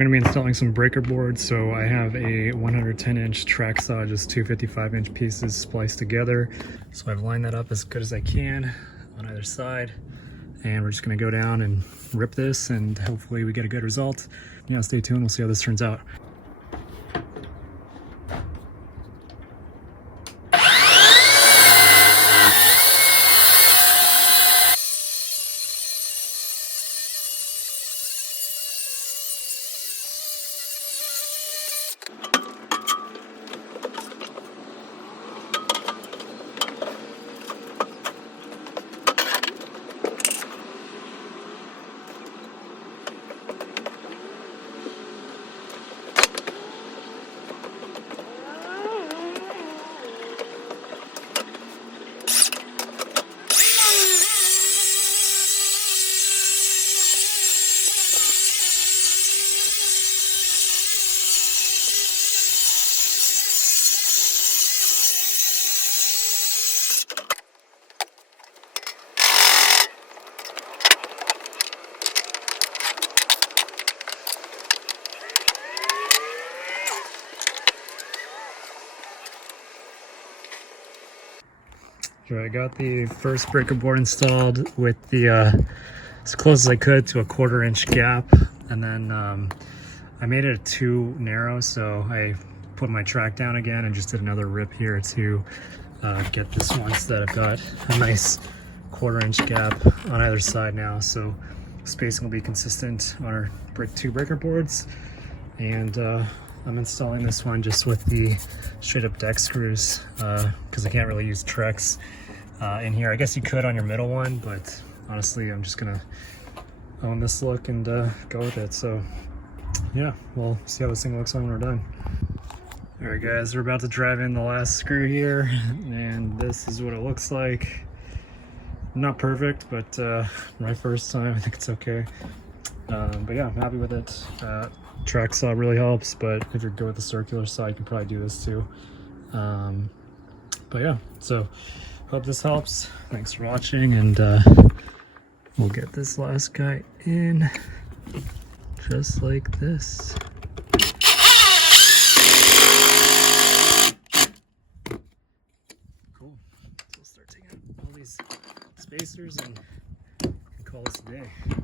I'm going to be installing some breaker boards, so I have a 110-inch track saw, just two 55-inch pieces spliced together. So I've lined that up as good as I can on either side, and we're just going to go down and rip this, and hopefully we get a good result. Yeah, stay tuned, we'll see how this turns out. I got the first breaker board installed with the as close as I could to a 1/4 inch gap, and then I made it too narrow, so I put my track down again and just did another rip here to get this one so that I've got a nice 1/4 inch gap on either side now, so spacing will be consistent on our two breaker boards. And I'm installing this one just with the straight up deck screws because I can't really use Trex in here. I guess you could on your middle one, but honestly I'm just gonna own this look and go with it. So yeah, we'll see how this thing looks when we're done. All right guys, we're about to drive in the last screw here, and this is what it looks like. Not perfect, but my first time, I think it's okay. But yeah, I'm happy with it. Track saw really helps, but if you're good with the circular saw, you can probably do this too. But yeah, so hope this helps. Thanks for watching, and we'll get this last guy in just like this. Cool. So we'll start taking out all these spacers and call this a day.